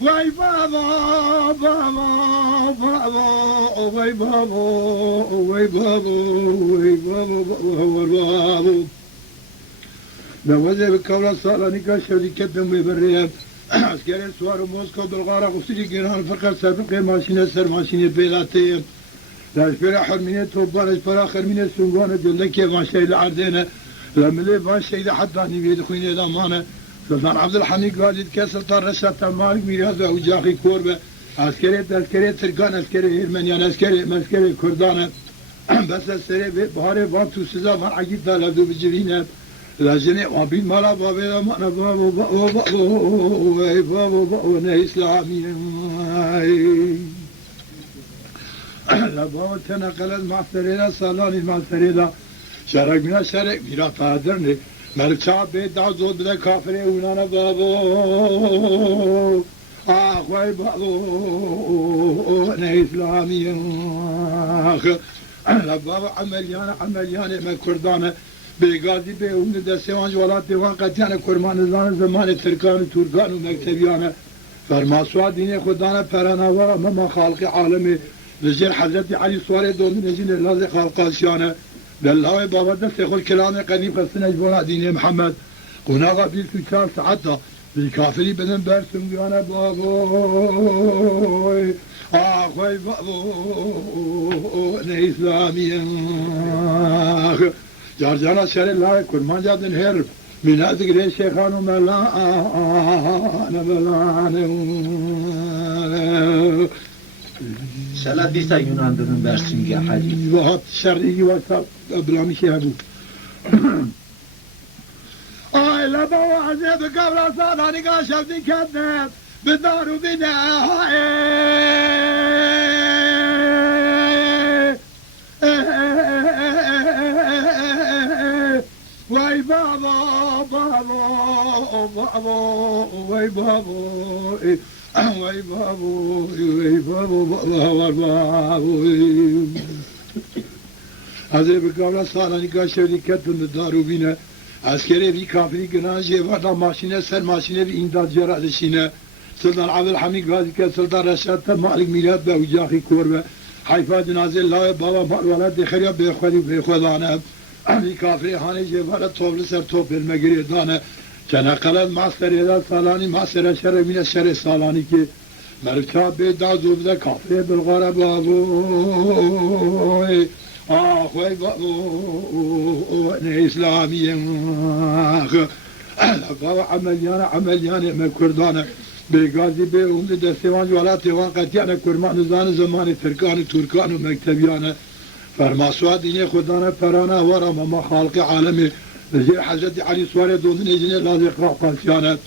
وای بابا بابا بابا وای بابا وای بابا وای بابا بابا نوازه بكولا صالاني كاشري كدم ويبريان عسكري سوار موسكو بالغارة غسلي جيران فقط سابقة ماشينة سر ماشينة بيلاتي لاش برا حرمينة توبان اش برا خرمينة سنغوانة دلكي ماشي العردينة لملي ماشي لحداني بيد خوينة دامانة سلطان عبد الحميد قال كي سلطان رشاد مالك ميراثه وجاخي كوربة عسكري تركان عسكري هيرمنيان عسكري كردانة بس السري بهاري بانتو سزا من عقيد دالدو بجرينة لجنة وابين مالا بابا مانا بابا إسلامي لبابا تنقلت مع سريلا سالاني مع سريلا شارك منا شارك ميرا فادرني ملك شعب بيت دعوزود بدا كافري ونانا بابا أخوي بابا إسلامي لبابا عمليانا ما كردانا بيغازي بيهم دسيوان جوالات ديوان قتيانا كرمان زمان تركان و تركان و مكتبيانا فرماسوا ديني خدانا پرانا ورا مما خالق عالمي لجير حضرت علي سواري دون نجين اللازي خالقاسيانا لله بابا دست خل كلام قديم خصنا جوانا ديني محمد قناغا بيل سوچار ساعتا بالكافري بدن برسم جوانا بابوي آخوي بابوي إسلامي جارجانا شر الله كرمان جادن هرب من هذا غير شيخان ملان سلا ديسا يونان دون برسم يا حديث وهات شرعي وصاب بلامي شهادو آي لبا وعزيب قبل صاداني قاشبتي كذب بالدار وبناهاي واي بابا بابا بابا واي بابا واي بابا واي بابا بابا هذا بقولة صارني كاشري كتن الدار وبينا عسكري في كافري جناجي بعد ماشينة سر ماشينة في إمداد جرأة الشينة سلطان عبد الحميد قال سلطان رشاد مالك ميلاد بوجاخي كوربة حيفا جنازة الله بابا ولد خير بيخوذي بيخوذانا في كافري هاني جبالة طوب لسر طوب المجري دانا كان قلد معسر إذا صالاني معسر شر من الشر صالاني كي مركب بيت دعوه بدا كافري بالغرب أبوي أخوي بابو إسلامي بابا عمليانا ما كردانا بيغازي بيهم دستيوان جوالات ديوان قتيانا كرمان زان زمان تركان تركان ومكتبيانا فرماسوا ديني خدانا فرانا ورا مما خالق عالمي لجير حضرت علي سواري دون اجني لازم يقرأ قاسيانا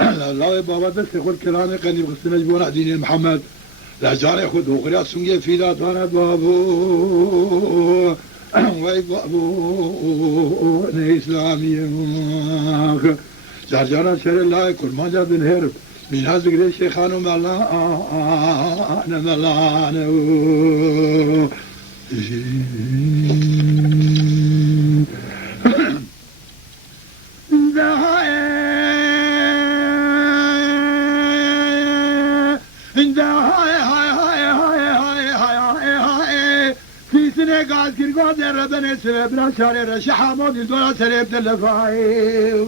الله بابا دست يقول كلامي قديم غسنا جبونا ديني محمد لا جاري خود وغريات سنجي في داتانا بابو واي بابو إسلامي جارجانا شر الله كرمان جادن هرب من هذا غير شيخانو ملان قاعد كرقاد يا ربنا سببنا شارع شحامون الدولة سريب تلفاي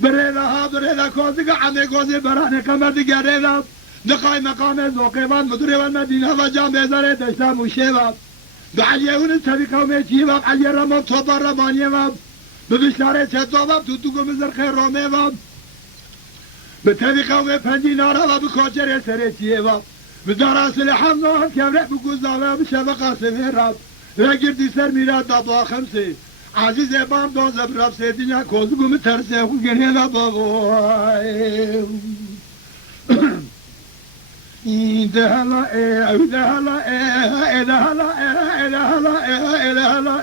بريدا كوزي قاعد كوزي براني كمرد قريدا نقاي مقام الزوقيبان مدري والمدينة وجام بيزاري دشتام وشيباب بعد يهون السبي قومي شيباب علي رمان توبا رماني باب ببشاري شدوباب تدوكو مزر خير رومي باب بتبي قومي پنجي نارا وبكوچر سري شيباب بدراس الحمد كبرت بجوزنا بشبكة سميرات رجعت سر ميرات دابا خمسة عزيز بام دوز براب سيدنا كوزو مترسه وجنينا بابا ده هلا ده هلا ده هلا ده هلا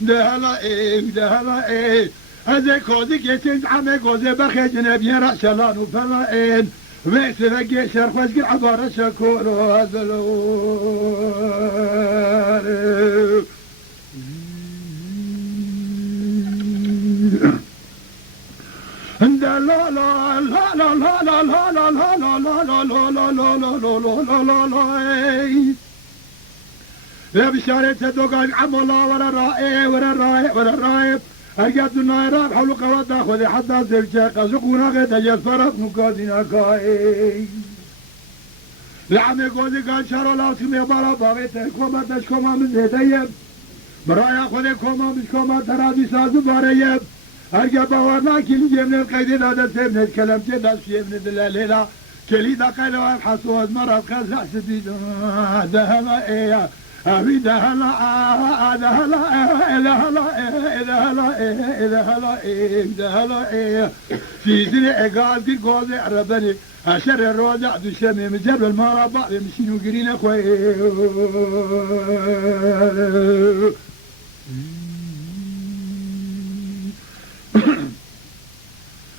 ده هلا ده هلا هذا كوزي كيسين عمي كوزي بخيجنا بيرا شلان وفلائن ويس بقي شرخ واسقي عبارة شكور وهذلو عند لا لا لا لا لا لا لا لا لا لا لا لا لا لا لا لا لا لا بشارة دوغان عمولا ولا رائع ولا رائع ولا رائع أرجعت النايرات حول قوات أخذ حتى زلشاق أزقونا غير تجسفرت نقادنا كاي لعمي قوزي قال شارو لاسم يبارا باغيته كوما تشكوما من زيتيب برايا خذي كوما بشكوما ترادي سازو باريب أرجع باورنا كل جمن القيدين هذا سيبن الكلام جدا سيبن دلاليلا كلي دقيلو أبحثوا مرض خزع سديد دهلا إياه أبي دهلا دهلا دهلا دهلا دهلا في سنة إقال دي قوزي عربني أشر الروجع دشمي مجرب المرابع يمشينو قرين أخوي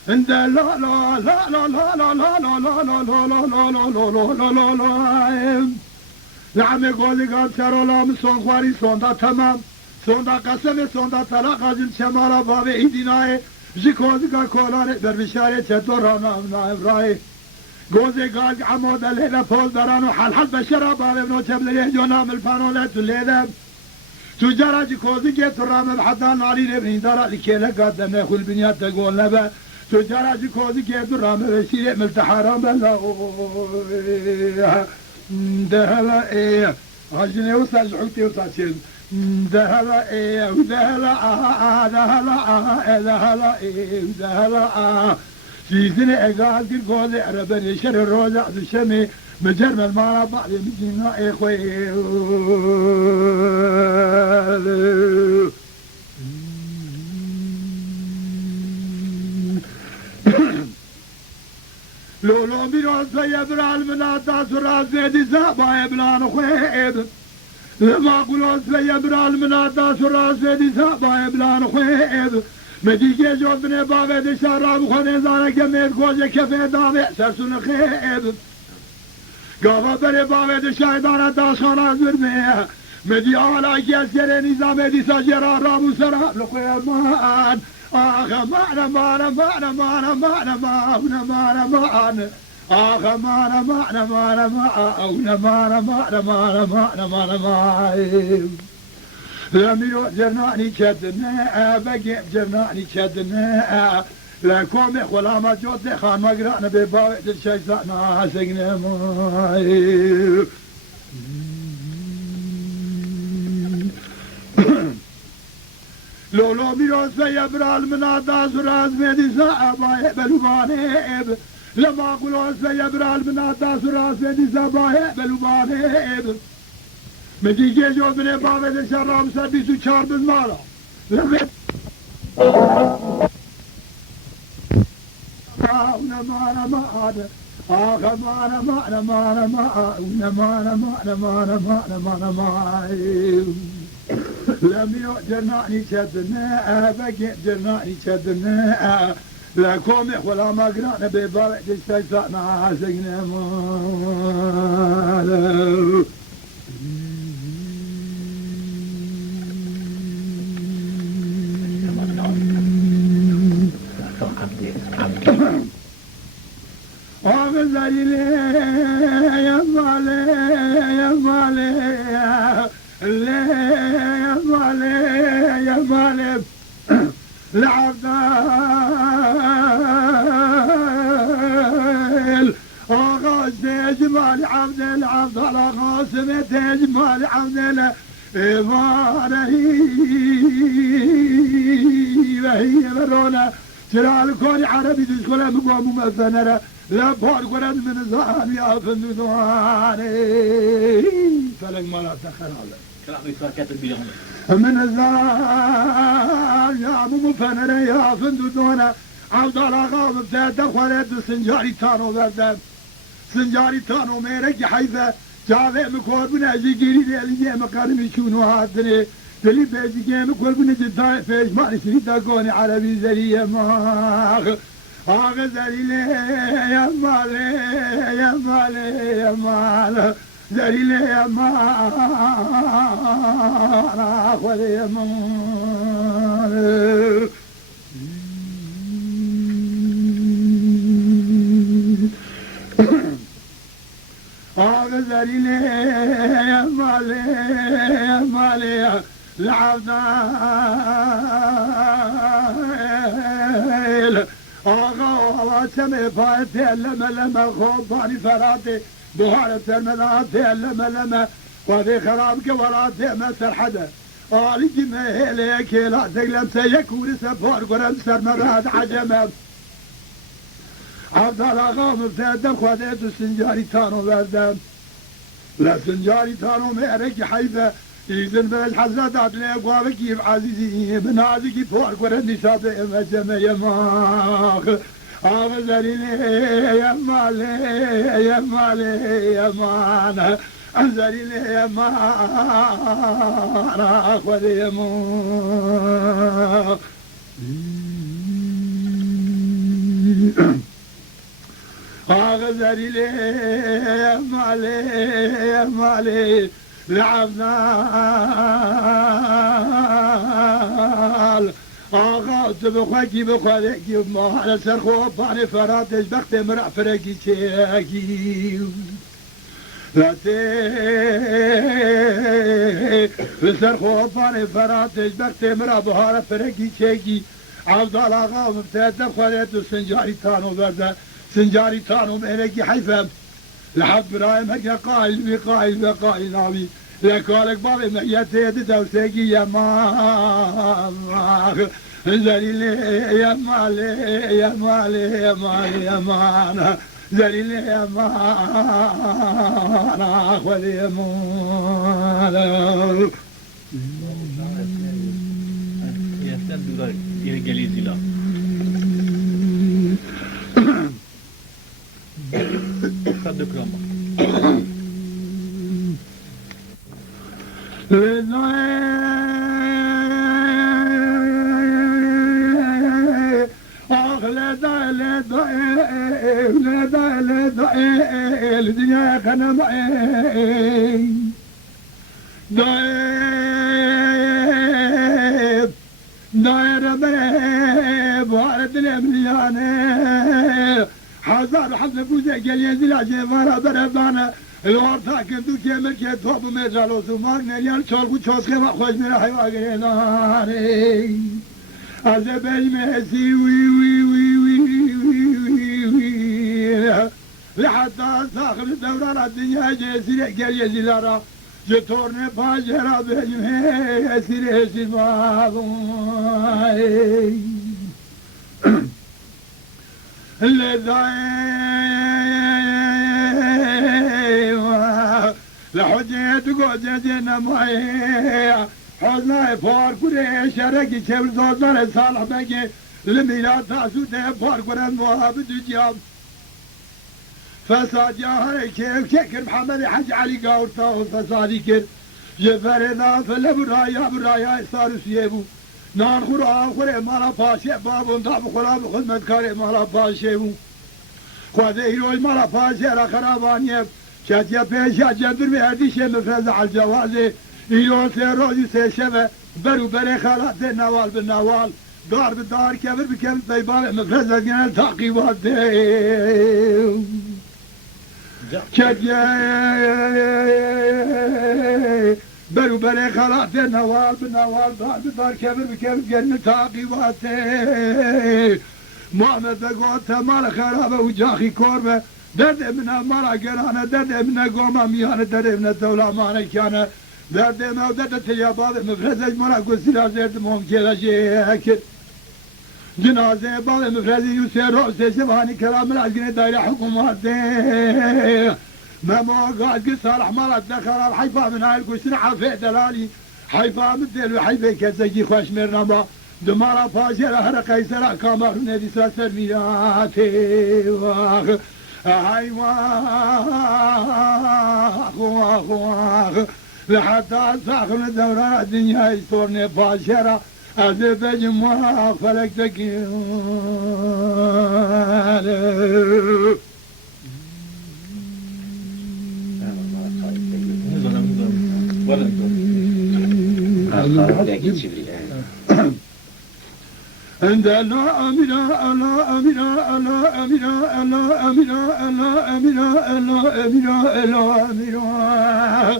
عند لا لا لا لا لا لا لا لا لا لا لا لا لا لا لعمي قولي قال شارولا من صون خواري صون دا تمام صون دا قسم صون دا طلاق عزل شمالا بابي ايديناي جي قوزي قال كولاني بربشاري چطورانا نائب راي قوزي قال عمود الليلة فوز درانو حل حل بشرا بابي بنو چبليه جونا ملفانو لتو الليلة تجارة جي قوزي جيتو رامل حدان ناري نبني دارا لكيلا قادم يخو البنيات تقول نبا تجارة جي قوزي جيتو رامل بشيري ملتحرام بلا دهلا إيه عجني وصل حوتي وصل دهلا إيه ودهلا دهلا دهلا إيه ودهلا في سنة إقال دي قولي عربني شر الروزع الشمي مجرم المارا بعد مجينا إخوي لولو بيروز يبرع المنادات وراز بيدي زابا يبلان خويب لما قلوز يبرع المنادات وراز بيدي زابا يبلان خويب مديجي جوزني بابي دي شراب خوني زانا كمير كوجي كفي دابي سرسون خيب قافا بري بابي دي شايدانا داشانا زرمي مدي آلا كيسيري نظامي دي ساجرا رامو سراب لخويب مان آخ معنا معنا معنا معنا معنا معنا معنا معنا آخ معنا معنا معنا معنا معنا معنا معنا معنا معنا معنا لميرو جرناني شدنا بقي جرناني شدنا لا كومي ولا ما جوت خان ما قرأنا بباوع الشيء سانا سجنا ماي لولو بيروز يبرا المناداس وراز ميدي سابا بلوبانيب لما قلوز يبرا المناداس وراز ميدي سابا بلوبانيب مدي جيجو بني بابي دي شرام سبيسو چار بزمارا لغت ونمانا معنا آخ مانا معنا معنا معنا ونمانا معنا معنا معنا معنا معنا لم يؤجرناني شدنا بقي جرناني شدنا لا كومي ولا ما قرانا ببارع دستيسانا سجنا مالا غزالي يا مالي يا مالي يا مالي يا مالي العبدال غاز تجمال عبدال عبدال غاسم تجمال عبدال إيمانه وهي مرونا ترى الكون عربي تدخل مقوم ممثنرة لا بارك ولد من الزهر يا فندواني فلك ما لا تخر عليك من الزهر يا ممثنرة يا فندواني عبد الله غاضب تدخلت السنجاري تانو بردم سنجاري تانو ميرك حيثة جاذي مكور بنا جيجيري لي مقارمي شونو هادني دلي بيجي جيم كل بنا جداي فيش ما نسيت تقوني عربي زرية ماخ غزالي يا مالي يا مالي يا مالي زريلي يا مالي خذي يا مالي ذليل مالي العبدال آغا سمي فاتي لما خوضاني فراتي بهارة الملاتي لما وذي خرابك ولاتي مسر حدا آلي جمهي ليك لا تقلم سيكون سفار قرم سر مراد عجمة عبد الآغا مفتدم خودت سنجاري تانو بردم لا سنجاري تانو مهرك حيفة إذن بلش حزرات عدلي أقوابكي بعزيزي من عزيكي فوق قرن نشاط إمجم يماخ أغزريني يمالي يمان أنزريني يمان أخوذ يمان أغزريني يمالي لعبنا آغا تبخوكي بخوالكي ما على سرخو باني فراتش بخت مرع فرقي تيكي لاتي سرخو باني فراتش بخت مرع بهار فرقي تيكي عبد الآغا مبتدى خواليتو سنجاري تانو برده سنجاري تانو مهنكي حيفم لحد برايم هكا قائل نابي لكالك بابي مهيتي دوسيكي يا ماما زليل يا مالي زليل يا مانا أخوذ يا مانا الدنيا كان معي داير بيب وارد الامنياني حزار حزن فوزي قال ينزل عجيبارا بربانا الورطا كنتو كامل كتوب مجالو سمار نريال شالكو چوسخي وخوش من حيوة قريناني عزباج مهسي وي وي وي وي وي وي لحتى ساخر الدوران الدنيا جيسير قال يزيلارا جتورني باجرا بجمهي يسير سماغوي لحجيت قوجتنا معي حزناي فار كوري شرقي شبل زوزان صالح بقي لميلاد تاسوده فار كورن موهاب دجياب فساد يا هاي كيف شكر محمد حج علي قاورتا فسادي كر جفرنا فلبرايا صار سيبو نان خورا خوري مالا پاشي بابون تا بخورا بخدمت کاری مالا پاشي بو خواده ایروز مالا پاشي را خرابانيه شاتيا پیشا جبر بهردیشه مفرز على الجوازه ایروز سه روزی سه شبه برو بره خالات نوال بالنوال دار بالدار كبر بكبر طيبان مفرز جنال تعقيبات برو بره خلاص نوال بالنوال دار بدار كبر بكبر جنة تعقيبات محمد قوت مال خرابة وجاخي كوربة درد ابن مالا قرانة درد ابن قومة ميانة درد ابن الدولة مانا كان درد ما ودد تيابات مفرزج مرا قسلا زرد ممكن شيء جنازة بعض مفرزي يسير رؤسي شبهاني كلام العزقين دايرة حكومات ما قاعد قصة رحمة دخل الحيفا من هاي القسن عفي دلالي حيفا مدل وحيفا كزيجي خوش مرنبا دمارا فاجر هر قيسر كامر ندي ساسر ميراتي واخ هاي واخ لحتى ساخن الدوران الدنيا يستورني فاجرة أزف جمعة فلك تكيل عند الله أميرا الله أميرا الله أميرا الله أميرا الله أميرا الله أميرا الله أميرا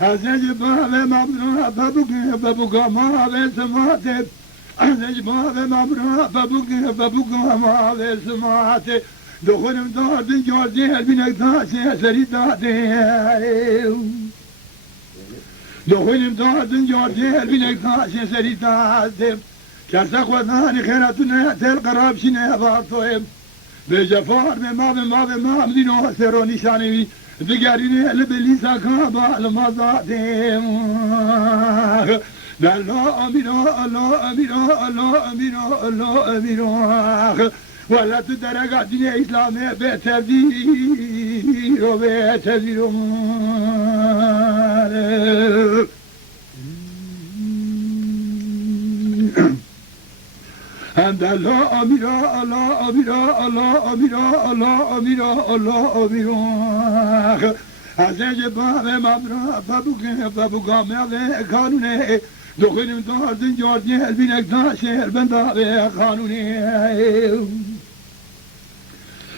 أزج باب مبروك بابوك ما بسمعت أزج باب مبروك بابوك ما بسمعت دخلم دارد جاردي البنك داشي سري دادي دخلم دارد جاردي البنك داشي سري دادي كسق وثاني خيراتنا تلقراب شنا باطوهم بجفار ما مدينو سروني شاني بقاريني لبليسا كابا المضادم لا أميرو الله أميرو الله أميرو الله أميرو ولا تدرك دين إسلامي بتبديل وبتبديل حمد الله أميرا الله أميرا الله أميرا الله أميرا الله أميرا عزيز باب مبرا بابوك مبرا قانوني دخلم داردن جاردي البنك داشي البندابي قانوني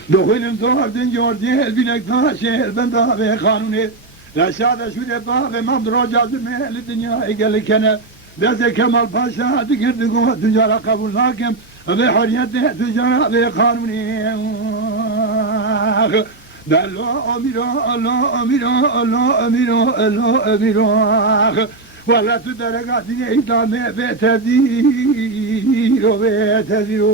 دخلم داردن جاردي البنك داشي البندابي قانوني لا شاد شو باب مبرا جازمي للدنيا قال لك أنا لذا كمال باشا تقردقوا تجارة قبول لكم بحرية تجارة بقانوني الله أميرا الله أميرا الله أميرا الله أميرا ولا تدرك دين إسلامي بتدير وبتدير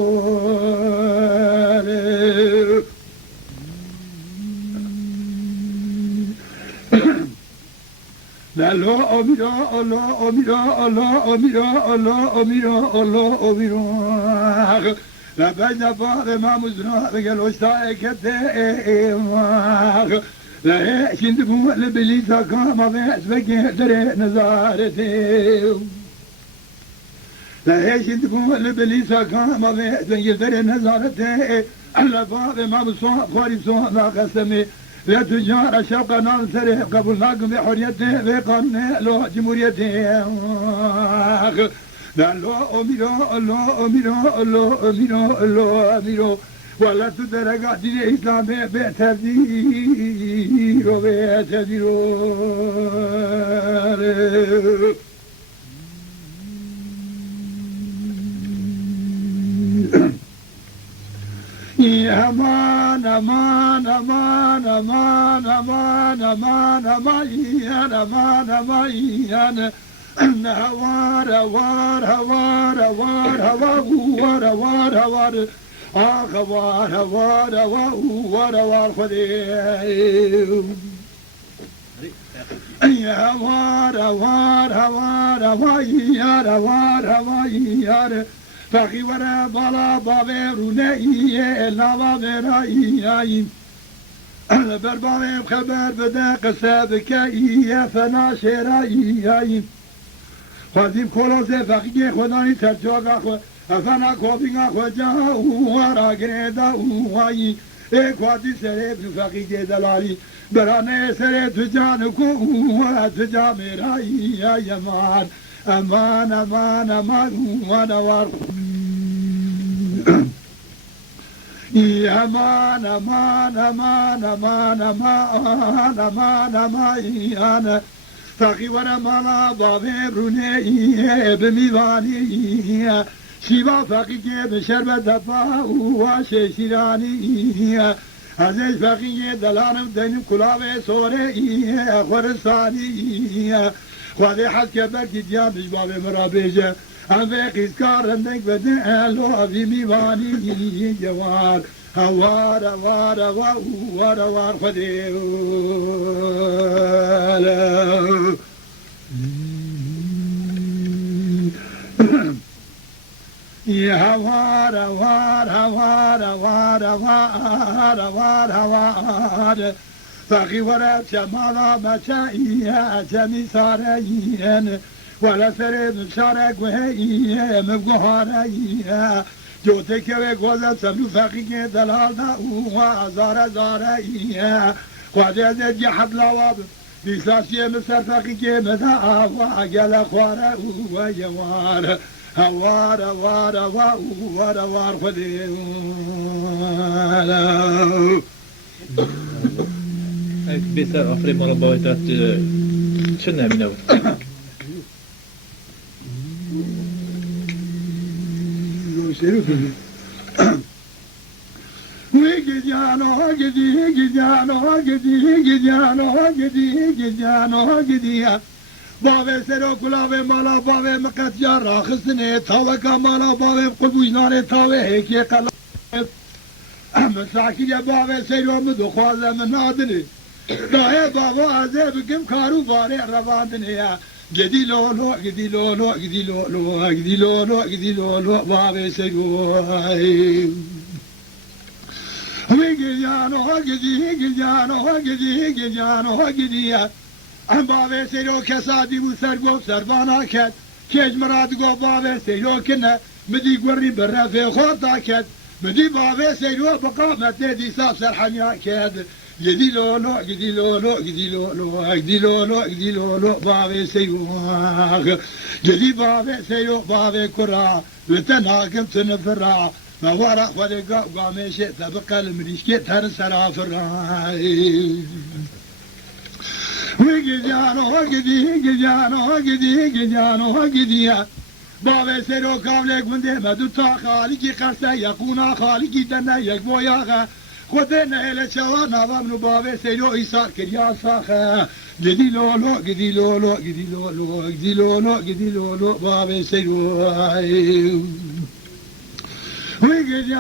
لا أميرا الله أميرا الله أميرا الله أميرا الله أميرا لا بين فاطمة مزرعة قالوا اشتاقت لا شندبو لبليسا كاما بيسبك دري نزارتي لا شندبو لبليسا كاما بيسبك دري نزارتي ألا فاطمة مصوح خاري صوح لا قسمي لا تجار شوق ناصر قبل ناقم بحريته بقانون لو جمهوريته لا الله أميرا الله أميرا الله أميرا الله أميرا ولا تدرك دين الإسلام بتدير وبتدير أمان أمان أمان أمان أمان أمان أمان أمان أمان هوار هوار هوار هوار هوار هوار هوار هوار هوار هوار هوار خديم هوار هوار هوار هوار هوار هوار فخي ورا بالا بابروني لا بابرائي برباري خبر بدا قصابك يا فناشرائي خادم كولوزه فقيه خداني ترجاق خو افنا كوبينغ خو جاو ورا غريدا واي اي خادي سري فقيه دلالي برانه سري تجان كو تجا ميراي يا يمان امان امان امان وانا وار امان امان امان امان امان امان امان فقی ورا مالا بابه رونه بمیوانی شیوا فقی که به شربت دفا و شیرانی ازش فقی دلانم دینم کلاوه سوره خورسانی خواهی حد که برکی دیان بش بابه مرا بیجه هم فقیز کارندک بده الو بمیوانی جوار هوار هوار هوار هوار خدي يا هوار هوار هوار هوار هوار هوار هوار فقي ورا شمالا بشايا شمي سارين ولا سرد شارك وهي مبغاريا جو تکه گوزم سملو فقیه دلال دا اوها زاره زاره ایه خواهده از جهد لواب بیساسیه مصر فقیه مدا آوا گل خواره اوه یوار هوار وار وار وار وار خدي بسر آفری ما رو باید داد چه نمینه بود باوی سرو کلاوی مالا باوی مقتیا راخصنه تاوه که مالا باوی قلبوجنانه تاوه هیکی قلب مساکین باوی سرو مدو خوازه من نادنه دایه بابا عزه بکم کارو باره رواندنه گدی لولو گدی لولو گدی لولو گدی لولو گدی لولو باوی سرو همی گدیانو گدی باوی سیرو کسادی و سرگوب سربانا کد کج مراد گو باوی سیرو کنه مدی گوری بر رفع خورتا کد مدی باوی سیرو بقامت دی ساب سرحنیا کد گدی لولو گدی لولو گدی لولو گدی لولو گدی لولو باوی سیرو گدی باوی سیرو باوی کرا لتناکم تنفرا موارا خودی قامیشه تبقى المريشكي تهر سرافرا وگدی باوی سرو کاملک منده مدو تا خالقی قرصه یقونا خالقی دنه یک بویاغه خود نهل چوان آوامنو باوی سرو ایسار کریا ساخه گدی لولو گدی لولو گدی لولو گدی لولو گدی لولو باوی سرو وگدی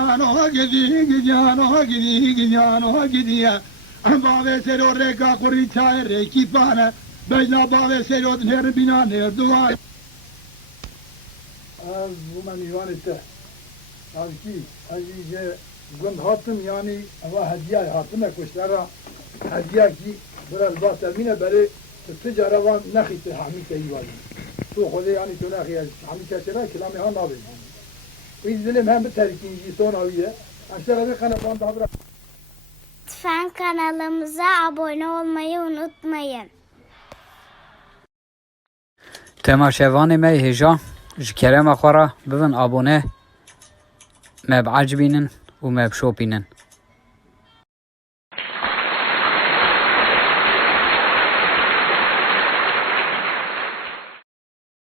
باوی سرو رکا قری چای ریکی پانه بجنا باوی سرو نهر بینا نهر دوان از من یوانیته از کی از اینجا گند هاتم یعنی اما هدیه هاتم کشترا هدیه کی برای الباس امینه برای تجاره وان نخیت حمی که ایوانی تو خودی یعنی تو نخی حمی که چرا کلامی ها نابید این دلم hem terkinci son aviye. Aşağıda bir kanaldan daha bırak. Lütfen kanalımıza abone olmayı unutmayın. تماشاوان ما هجا جكرم أخورا بفن أبونه ما بعجبينن وما بشوبينن